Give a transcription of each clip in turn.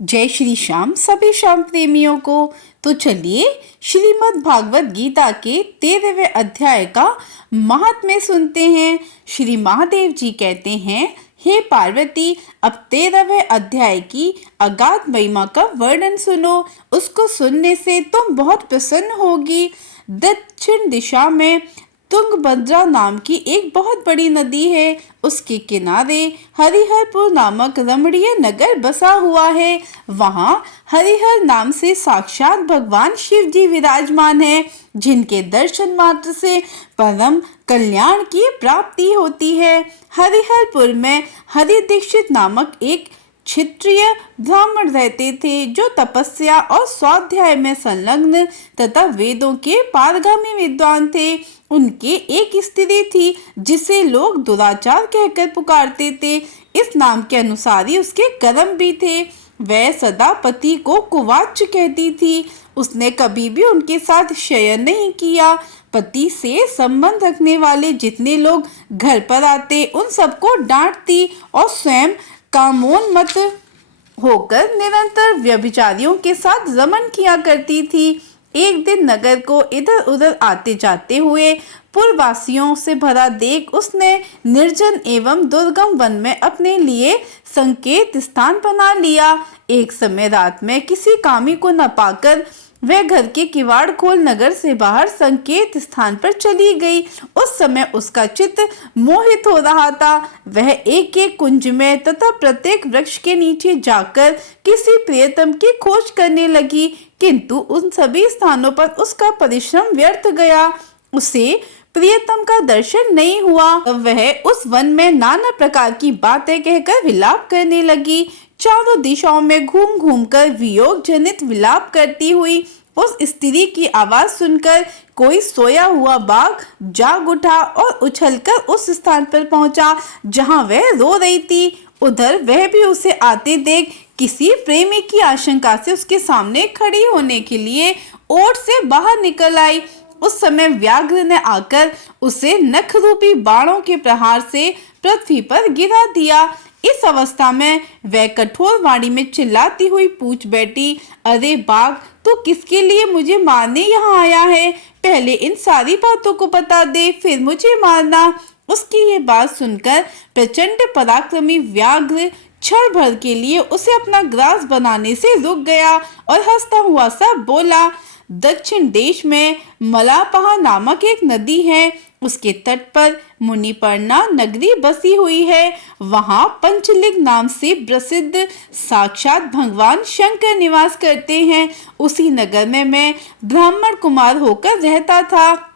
जय श्री श्याम सभी श्याम प्रेमियों को। तो चलिए श्रीमद् भागवत गीता के 13वें अध्याय का महात्म्य सुनते हैं। श्री महादेव जी कहते हैं, हे पार्वती, अब 13वें अध्याय की अगाध महिमा का वर्णन सुनो। उसको सुनने से तुम बहुत प्रसन्न होगी। दक्षिण दिशा में तुंगभद्रा नाम की एक बहुत बड़ी नदी है। उसके किनारे हरिहरपुर नामक रमणीय नगर बसा हुआ है। वहाँ हरिहर नाम से साक्षात भगवान शिव जी विराजमान है, जिनके दर्शन मात्र से परम कल्याण की प्राप्ति होती है। हरिहरपुर में हरि दीक्षित नामक एक क्षत्रिय ब्राह्मण रहते थे, जो तपस्या और स्वाध्याय में संलग्न तथा वेदों के पारगामी विद्वान थे। उनके एक स्त्री थी, जिसे लोग दुराचार कहकर पुकारते थे। इस नाम के अनुसार ही उसके कर्म भी थे। वह सदा पति को कुवाच कहती थी। उसने कभी भी उनके साथ शयन नहीं किया। पति से संबंध रखने वाले जितने लोग घर पर आते, उन सबको डांटती और स्वयं कामोन्मत्त होकर निरंतर व्यभिचारियों के साथ रमण किया करती थी। एक दिन नगर को इधर उधर आते जाते हुए पुरवासियों से भरा देख उसने निर्जन एवं दुर्गम वन में अपने लिए संकेत स्थान बना लिया। एक समय रात में किसी कामी को न पाकर वह घर के किवाड़ खोल नगर से बाहर संकेत स्थान पर चली गई। उस समय उसका चित्त मोहित हो रहा था। वह एक एक कुंज में तथा प्रत्येक वृक्ष के नीचे जाकर किसी प्रियतम की खोज करने लगी, किंतु उन सभी स्थानों पर उसका परिश्रम व्यर्थ गया। उसे प्रियतम का दर्शन नहीं हुआ। वह उस वन में नाना प्रकार की बातें कहकर विलाप करने लगी। चारों दिशाओं में घूम घूम कर वियोग जनित विलाप करती हुई उस स्त्री की आवाज सुनकर कोई सोया हुआ बाघ जाग उठा और उछलकर उस स्थान पर पहुंचा जहां वह रो रही थी। उधर वह भी उसे आते देख किसी प्रेमी की आशंका से उसके सामने खड़ी होने के लिए ओट से बाहर निकल आई। उस समय व्याघ्र ने आकर उसे नख रूपी बाणों के प्रहार से पृथ्वी पर गिरा दिया। इस अवस्था में वह कठोर वाणी में चिल्लाती हुई पूछ बैठी, अरे बाघ, तू किसके लिए मुझे मारने यहाँ आया है? पहले इन सारी बातों को बता दे, फिर मुझे मारना। उसकी ये बात सुनकर प्रचंड पराक्रमी व्याघ्र क्षण भर के लिए उसे अपना ग्रास बनाने से रुक गया और हंसता हुआ सा बोला, दक्षिण देश में मलापहा नामक एक नदी है। उसके तट पर मुनिपर्णा नगरी बसी हुई है। वहाँ पंचलिंग नाम से प्रसिद्ध साक्षात भगवान शंकर निवास करते हैं। उसी नगर में मैं ब्राह्मण कुमार होकर रहता था।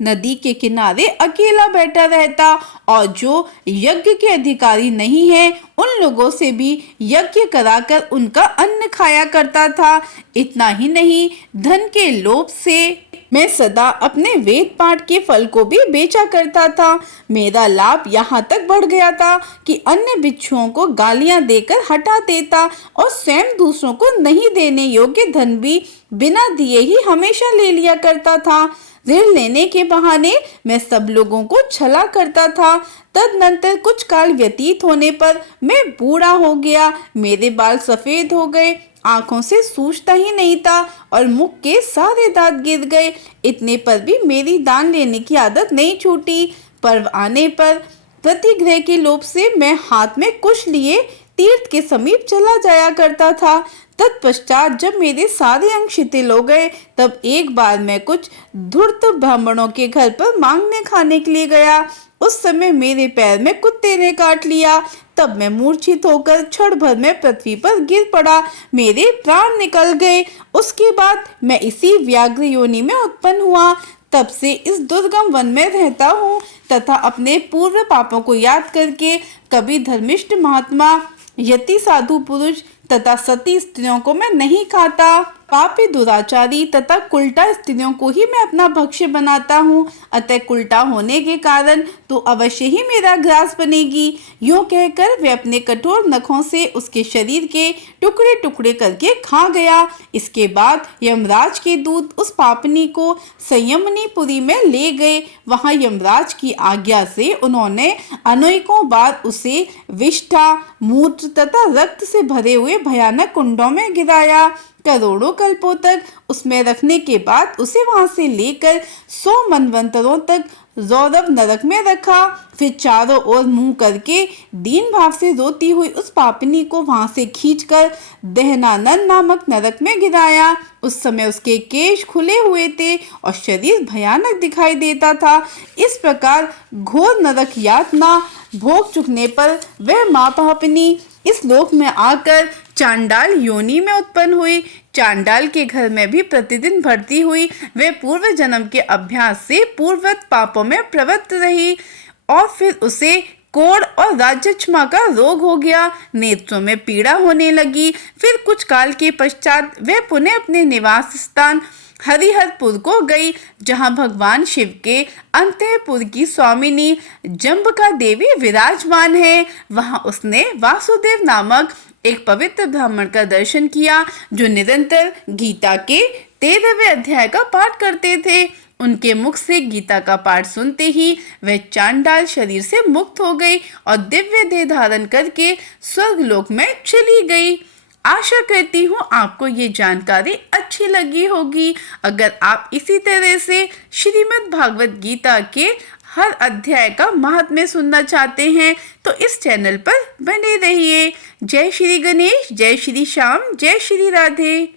नदी के किनारे अकेला बैठा रहता और जो यज्ञ के अधिकारी नहीं है, उन लोगों से भी यज्ञ कराकर उनका अन्न खाया करता था। इतना ही नहीं, धन के लोभ से मैं सदा अपने वेद पाठ के फल को भी बेचा करता था। मेरा लाभ यहाँ तक बढ़ गया था कि अन्य भिक्षुओं को गालियां देकर हटा देता और स्वयं दूसरों को नहीं देने योग्य धन भी बिना दिए ही हमेशा ले लिया करता था। ऋण लेने के बहाने मैं सब लोगों को छला करता था। तदनंतर कुछ काल व्यतीत होने पर मैं बूढ़ा हो गया। मेरे बाल सफेद हो गए, आंखों से सूझता ही नहीं था और मुख के सारे दांत गिर गए। इतने पर भी मेरी दान लेने की आदत नहीं छूटी। पर्व आने पर प्रतिग्रह के लोभ से मैं हाथ में कुश लिए तीर्थ के समीप चला जाया करता था। तत्पश्चात जब मेरे सारे अंग शिथिल हो गए, तब एक बार मैं कुछ धूर्त ब्राह्मणों के घर पर मांगने खाने के लिए गया। उस समय मेरे पैर में कुत्ते ने काट लिया। तब मैं मूर्छित होकर क्षण भर में पृथ्वी पर गिर पड़ा। मेरे प्राण निकल गए। उसके बाद मैं इसी व्याघ्र योनि में उत्पन्न हुआ। तब से इस दुर्गम वन में रहता हूँ तथा अपने पूर्व पापों को याद करके कभी धर्मिष्ठ महात्मा, यति साधु पुरुष तथा सती स्त्रियों को मैं नहीं खाता। पापी दुराचारी तथा कुलटा स्त्रियों को ही मैं अपना भक्ष्य बनाता हूँ, अतः कुलटा होने के कारण तो अवश्य ही मेरा ग्रास बनेगी। यूं कहकर वे अपने कठोर नखों से उसके शरीर के टुकड़े टुकड़े करके खा गया। इसके बाद यमराज के दूत उस पापनी को संयमनीपुरी में ले गए। वहां यमराज की आज्ञा से उन्होंने अनेकों बार उसे विष्ठा, मूत्र तथा रक्त से भरे हुए भयानक कुंडों में गिराया। करोड़ों कल्पों तक उसमें रखने के बाद उसे वहां से लेकर 100 मनवंतरों तक रौरव नरक में रखा। फिर चारों ओर मुंह करके दीन भाव से रोती हुई उस पापनी को वहां से खींचकर दहनानन नामक नरक में गिराया। उस समय उसके केश खुले हुए थे और शरीर भयानक दिखाई देता था। इस प्रकार घोर नरक यातना भोग चुकने पर वह माँ पापनी इस लोक में आकर चांडाल योनि में उत्पन्न हुई। चांडाल के घर में भी प्रतिदिन बढ़ती हुई वे पूर्व जन्म के अभ्यास से पूर्ववत पापों में प्रवृत्त रही और फिर उसे कोढ़ और राज्यक्षमा का रोग हो गया। नेत्रों में पीड़ा होने लगी। फिर कुछ काल के पश्चात वे पुनः अपने निवास स्थान हरिहरपुर को गई, जहां भगवान शिव के अंतःपुर की स्वामिनी जम्बिका देवी विराजमान है। वहां उसने वासुदेव नामक एक पवित्र ब्राह्मण का दर्शन किया जो निरंतर गीता के 13वें अध्याय का पाठ करते थे। उनके मुख से गीता का पाठ सुनते ही वह चांडाल शरीर से मुक्त हो गई और दिव्य देह धारण करके स्वर्गलोक में चली गई। आशा करती हूँ आपको ये जानकारी अच्छी लगी होगी। अगर आप इसी तरह से श्रीमद् भागवत गीता के हर अध्याय का महात्म्य सुनना चाहते हैं तो इस चैनल पर बने रहिए। जय श्री गणेश, जय श्री श्याम, जय श्री राधे।